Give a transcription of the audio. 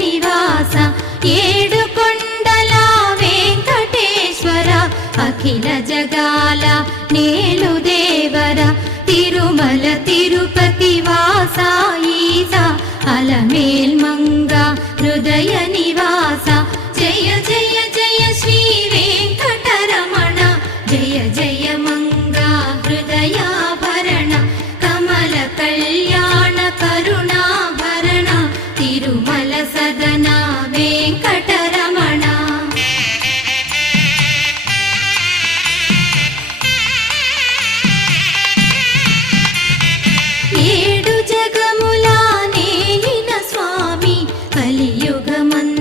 నివాస ఏడు కొండల వెంకటేశ్వర అఖిల జగాల నేలు దేవర తిరుమల తిరుపతి వాస ఈస అలమేల్ మంగ హృదయ నివాస జయ జయ జయ శ్రీ వెంకటరమణ జయ జయ మంగ హృదయాభరణ కమల కళ్యాణ కరుణాభరణ తిరుమల సదన వెంకటరమణ ఏడు జగముల నేలిన స్వామి కలియుగమందు